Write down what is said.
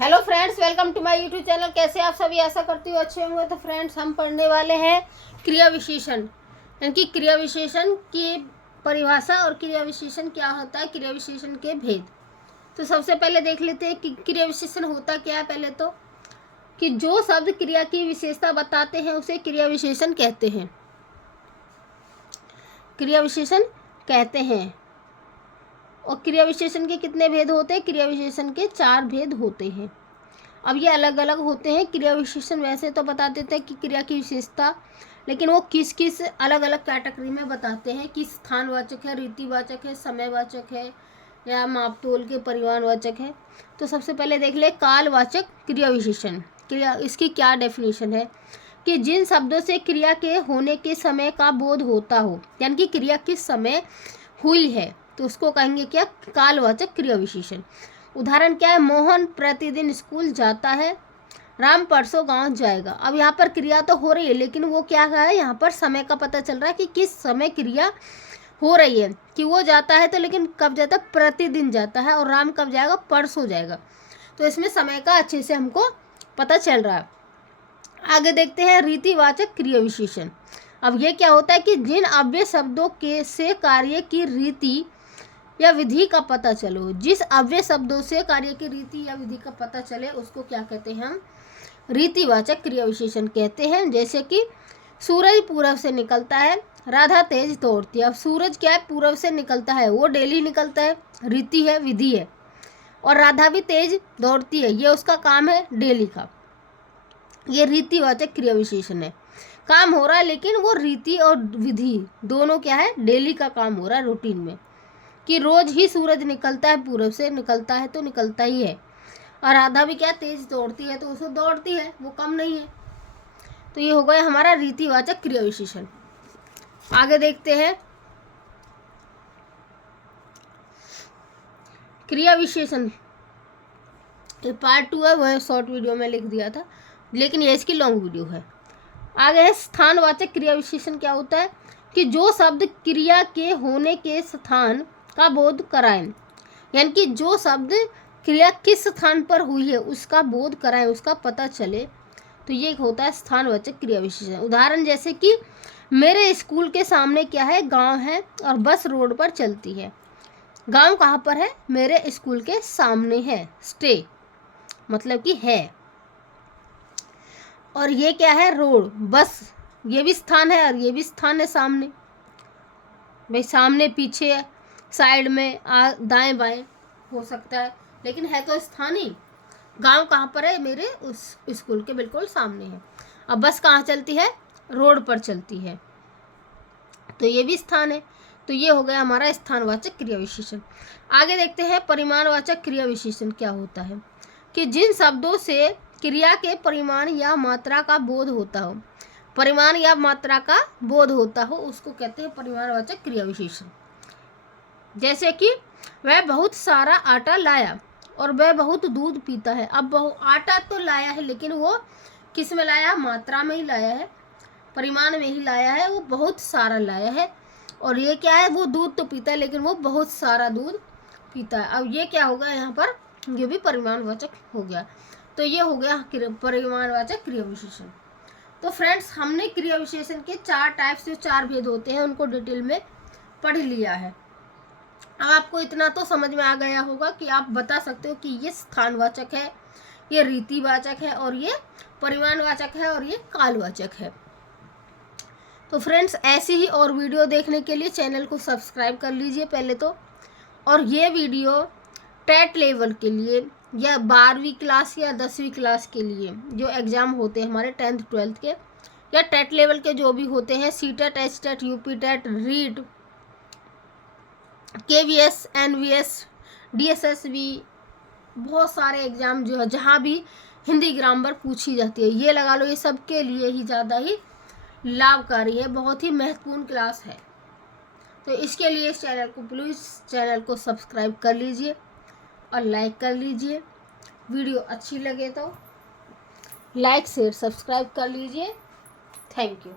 Hello friends, welcome to my YouTube channel. कैसे आप सभी, आशा करती हूँ अच्छे होंगे। तो फ्रेंड्स, हम पढ़ने वाले हैं क्रिया विशेषण, यानी कि क्रिया विशेषण की परिभाषा और क्रिया विशेषण क्या होता है, क्रिया विशेषण के भेद। तो सबसे पहले देख लेते हैं कि क्रिया विशेषण होता क्या है। पहले तो कि जो शब्द क्रिया की विशेषता बताते हैं उसे क्रिया विशेषण कहते हैं, क्रिया विशेषण कहते हैं। और क्रिया विशेषण के कितने भेद होते हैं? क्रिया विशेषण के 4 भेद होते हैं। अब ये अलग अलग होते हैं। क्रिया विशेषण वैसे तो बता देते हैं कि क्रिया की विशेषता, लेकिन वो किस किस अलग अलग कैटेगरी में बताते हैं कि स्थानवाचक है, रीतिवाचक है, समयवाचक है, या मापतोल के परिमाणवाचक है। तो सबसे पहले देख ले कालवाचक क्रिया विशेषण। क्रिया, इसकी क्या डेफिनेशन है कि जिन शब्दों से क्रिया के होने के समय का बोध होता हो, यानी कि क्रिया किस समय हुई है, तो उसको कहेंगे क्या? कालवाचक क्रिया विशेषण। उदाहरण क्या है? मोहन प्रतिदिन स्कूल जाता है, राम परसों गांव जाएगा। अब यहाँ पर क्रिया तो हो रही है, लेकिन वो क्या है, यहाँ पर समय का पता चल रहा है कि किस समय क्रिया हो रही है। कि वो जाता है तो लेकिन कब जाता है? प्रतिदिन जाता है। और राम कब जाएगा? परसों जाएगा। तो इसमें समय का अच्छे से हमको पता चल रहा है। आगे देखते हैं रीतिवाचक क्रिया विशेषण। अब ये क्या होता है कि जिन अव्यय शब्दों के से कार्य की रीति या विधि का पता चलो, जिस अव्यय शब्दों से कार्य की रीति या विधि का पता चले उसको क्या कहते हैं? हम रीतिवाचक क्रिया विशेषण कहते हैं। जैसे कि सूरज पूरब से निकलता है, राधा तेज दौड़ती है। अब सूरज क्या है? पूरब से निकलता है, वो डेली निकलता है, रीति है, विधि है। और राधा भी तेज दौड़ती है, ये उसका काम है डेली का। ये रीतिवाचक क्रिया विशेषण है। काम हो रहा है, लेकिन वो रीति और विधि दोनों क्या है? डेली का काम हो रहा है, रूटीन में। कि रोज ही सूरज निकलता है, पूरब से निकलता है तो निकलता ही है। और राधा भी क्या? तेज दौड़ती है, तो उसको दौड़ती है, वो कम नहीं है। तो ये हो गया हमारा रीतिवाचक क्रिया विशेषण। आगे देखते हैं क्रिया विशेषण। ये पार्ट 2 है, वह शॉर्ट वीडियो में लिख दिया था, लेकिन ये इसकी लॉन्ग वीडियो है। आगे है स्थानवाचक क्रिया विशेषण। क्या होता है कि जो शब्द क्रिया के होने के स्थान का बोध कराएं, यानी कि जो शब्द क्रिया किस स्थान पर हुई है उसका बोध कराएं, उसका पता चले, तो ये होता है स्थानवाचक क्रिया विशेषण। उदाहरण जैसे कि मेरे स्कूल के सामने क्या है? गांव है और बस रोड पर चलती है। गांव कहाँ पर है? मेरे स्कूल के सामने है। स्टे मतलब कि है। और ये क्या है? रोड, बस, ये भी स्थान है और ये भी स्थान है। सामने भाई, सामने, पीछे, साइड में, दाएं बाएं हो सकता है, लेकिन है तो स्थान ही। गांव कहाँ पर है? मेरे उस स्कूल के बिल्कुल सामने है। अब बस कहाँ चलती है? रोड पर चलती है, तो ये भी स्थान है। तो ये हो गया हमारा स्थानवाचक क्रिया विशेषण। आगे देखते हैं परिमाणवाचक क्रिया विशेषण। क्या होता है कि जिन शब्दों से क्रिया के परिमाण या मात्रा का बोध होता हो, परिमाण या मात्रा का बोध होता हो, उसको कहते हैं परिमाणवाचक क्रिया विशेषण। जैसे कि वह बहुत सारा आटा लाया और वह बहुत दूध पीता है। अब आटा तो लाया है, लेकिन वो किस में लाया? मात्रा में ही लाया है, परिमाण में ही लाया है, वो बहुत सारा लाया है। और ये क्या है? वो दूध तो पीता है, लेकिन वो बहुत सारा दूध पीता है। अब ये क्या होगा यहाँ पर? ये भी परिमाणवाचक हो गया। तो ये हो गया परिमाणवाचक क्रिया विशेषण। तो फ्रेंड्स, हमने क्रिया विशेषण के 4 टाइप्स, जो 4 भेद होते हैं, उनको डिटेल में पढ़ लिया है। अब आपको इतना तो समझ में आ गया होगा कि आप बता सकते हो कि ये स्थानवाचक है, ये रीतिवाचक है, और ये परिमाणवाचक है, और ये कालवाचक है। तो फ्रेंड्स, ऐसी ही और वीडियो देखने के लिए चैनल को सब्सक्राइब कर लीजिए पहले तो। और ये वीडियो टेट लेवल के लिए, या 12वीं क्लास या 10वीं क्लास के लिए, जो एग्ज़ाम होते हैं हमारे 10th 12th के, या टेट लेवल के जो भी होते हैं, CTET, HTET, UPTET, REET, KVS, NVS, DSSB, बहुत सारे एग्ज़ाम जो है, जहाँ भी हिंदी ग्रामर पूछी जाती है, ये लगा लो, ये सब के लिए ही ज़्यादा ही लाभकारी है, बहुत ही महत्वपूर्ण क्लास है। तो इसके लिए इस चैनल को, प्लीज़ चैनल को सब्सक्राइब कर लीजिए और लाइक कर लीजिए। वीडियो अच्छी लगे तो लाइक शेयर सब्सक्राइब कर लीजिए। Thank you.